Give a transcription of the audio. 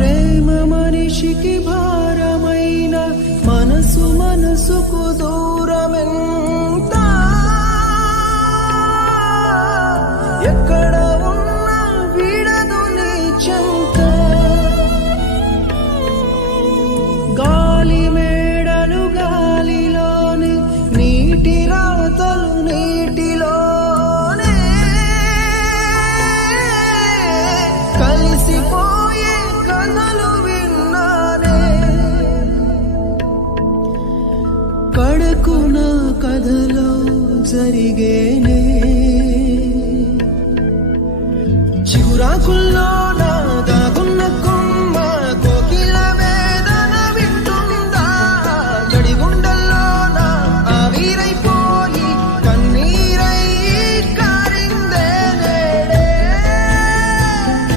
ప్రేమ మనిషికి భారమైన మనసు మనసుకు దూరమెంత ఎక్కడ ఉన్నా విడదు నీ చెంత గాలి మేడలు గాలిలోని నీటి రాతలు నీటిలోనే కలిసిపోయే కథలు విన్నానే కడకు నా కథలో జరిగేనే చిగురాకుల్లో నా దాగు